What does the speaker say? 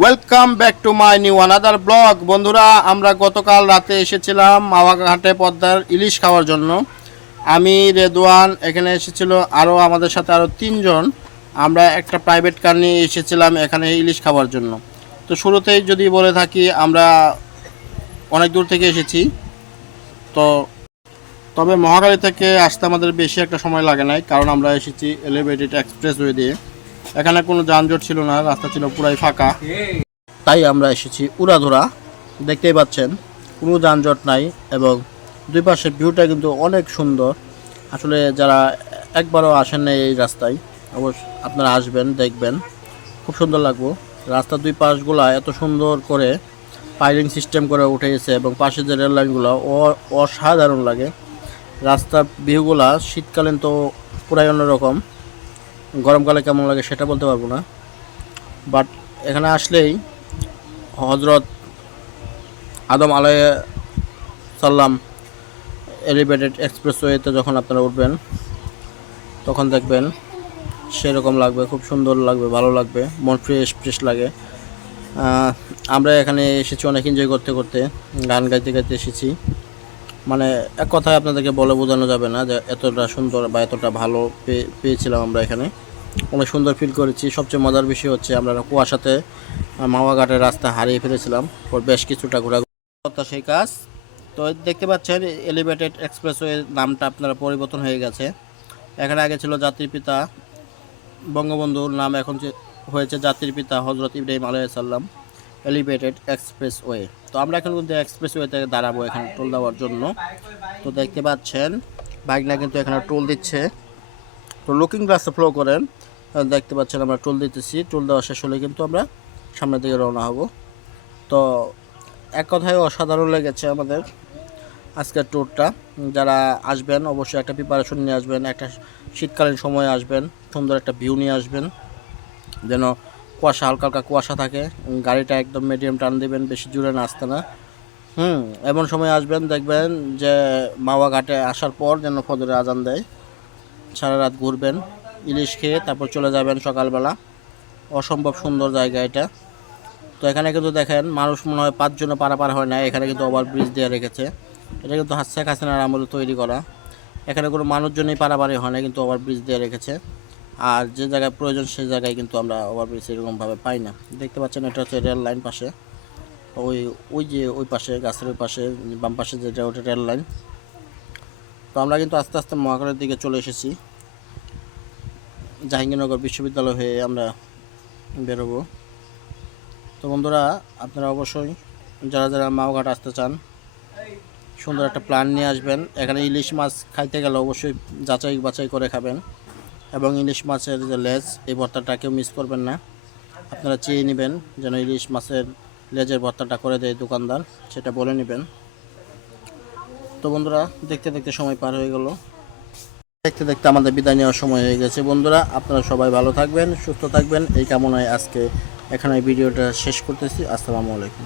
Welcome back to my new another blog বন্ধুরা, আমরা গতকাল রাতে এসেছিলাম মাওয়াঘাটে পদ্মার ইলিশ খাওয়ার জন্য। আমি, রেদওয়ান, এখানে এসেছিল আরও আমাদের সাথে আরও তিনজন। আমরা একটা প্রাইভেট কার নিয়ে এসেছিলাম এখানে ইলিশ খাওয়ার জন্য। তো শুরুতেই যদি বলে থাকি, আমরা অনেক দূর থেকে এসেছি। তো তবে মহাকালী থেকে আসতে আমাদের বেশি একটা সময় লাগে নাই, কারণ আমরা এসেছি এলিভেটেড এক্সপ্রেসওয়ে দিয়ে। এখানে কোনো যানজট ছিল না, রাস্তা ছিল পুরাই ফাঁকা। তাই আমরা এসেছি উড়াধুরা। দেখতেই পাচ্ছেন, কোনো যানজট নাই এবং দুই পাশের ভিউটা কিন্তু অনেক সুন্দর। আসলে যারা একবারও আসেন এই রাস্তায়, অবশ্য আপনারা আসবেন, দেখবেন। খুব সুন্দর লাগবো। রাস্তার দুই পাশগুলা এত সুন্দর করে পাইলিং সিস্টেম করে উঠেছে এবং পাশে যে রেল লাইনগুলো অসাধারণ লাগে। রাস্তার ভিউগুলা শীতকালীন তো পুরাই অন্যরকম। গরমকালে কেমন লাগে সেটা বলতে পারব না। বাট এখানে আসলেই হজরত আদম আলাই সাল্লাম এলিভেটেড এক্সপ্রেসওয়েতে যখন আপনারা উঠবেন, তখন দেখবেন সেরকম লাগবে, খুব সুন্দর লাগবে, ভালো লাগবে, মন ফ্রেশ ফ্রেশ লাগে। আমরা এখানে এসেছি অনেক এনজয় করতে করতে, গান গাইতে গাইতে এসেছি। মানে এক কথায় আপনাদেরকে বলে বোঝানো যাবে না যে এতটা সুন্দর বা এতটা ভালো পেয়ে- পেয়েছিলাম আমরা এখানে। অনেক সুন্দর ফিল করেছি। সবচেয়ে মজার বিষয় হচ্ছে আমরা কুয়াশাতে মাওয়াঘাটের রাস্তা হারিয়ে ফেলেছিলাম। পর বেশ কিছুটা ঘোরা সেই কাজ। তো দেখতে পাচ্ছেন এলিভেটেড এক্সপ্রেসওয়ে নামটা আপনারা পরিবর্তন হয়ে গেছে। এখানে আগে ছিল জাতির পিতা। বঙ্গবন্ধুর নাম এখন হয়েছে জাতির পিতা হজরত ইব্রাহিম আলাইসাল্লাম এলিভেটেড এক্সপ্রেসওয়ে তো আমরা এখন কিন্তু এক্সপ্রেসওয়েতে দাঁড়াবো এখানে টোল দেওয়ার জন্য। তো দেখতে পাচ্ছেন বাইকনা কিন্তু এখানে টোল দিচ্ছে। তো লুকিং গ্লাসে ফ্লো করেন। দেখতে পাচ্ছেন আমরা টোল দিতেছি। টোল দেওয়া শেষ হলে কিন্তু আমরা সামনের দিকে রওনা হব। তো এক কথায় অসাধারণ লেগেছে আমাদের আজকের ট্যুরটা যারা আসবেন, অবশ্যই একটা প্রিপারেশন নিয়ে আসবেন, একটা শীতকালীন সময়ে আসবেন, সুন্দর একটা ভিউ নিয়ে আসবেন। যেন কুয়াশা, হালকা হালকা কুয়াশা থাকে গাড়িটা একদম মিডিয়াম টান দেবেন, বেশি জোরে না আসতে না। হুম, এমন সময় আসবেন, দেখবেন যে মাওয়া ঘাটে আসার পর যেন ফজরে আজান দেয়। সারা রাত ঘুরবেন, ইলিশ খেয়ে তারপর চলে যাবেন সকালবেলা। অসম্ভব সুন্দর জায়গা এটা। তো এখানে কিন্তু দেখেন, মানুষ মনে হয় পাঁচজনে পারাপার হয় না, এখানে কিন্তু ওভার ব্রিজ দিয়ে রেখেছে। এটা কিন্তু শেখ হাসিনার আমলে তৈরি করা। এখানে কোনো মানুষজনই পারাপারি হয় না, কিন্তু ওভার ব্রিজ দিয়ে রেখেছে। আর যে জায়গায় প্রয়োজন সেই জায়গায় কিন্তু আমরা ওভারব্রিজ এরকমভাবে পাই না। দেখতে পাচ্ছেন এটা হচ্ছে রেল লাইন পাশে। ওই ওই যে ওই পাশে, গাছের ওই পাশে, বাম পাশে যেটা ওটা রেল লাইন তো আমরা কিন্তু আস্তে আস্তে মহাখালীর দিকে চলে এসেছি। জাহাঙ্গীরনগর বিশ্ববিদ্যালয় হয়ে আমরা বেরোবো। তো বন্ধুরা, আপনারা অবশ্যই যারা যারা মাওঘাট আসতে চান, সুন্দর একটা প্ল্যান নিয়ে আসবেন। এখানে ইলিশ মাছ খাইতে গেলে অবশ্যই যাচাই বাছাই করে খাবেন। এবং ইলিশ মাছের যে লেজ, এই ভর্তাটা কেউ মিস করবেন না। আপনারা চেয়ে নেবেন যেন ইলিশ মাছের লেজের ভর্তাটা করে দেয় দোকানদার, সেটা বলে নেবেন। তো বন্ধুরা, দেখতে দেখতে সময় পার হয়ে গেল। দেখতে দেখতে আমাদের বিদায় নেওয়ার সময় হয়ে গেছে। বন্ধুরা, আপনারা সবাই ভালো থাকবেন, সুস্থ থাকবেন। এই কামনায় আজকে এখানে ভিডিওটা শেষ করতেছি। আসসালামু আলাইকুম।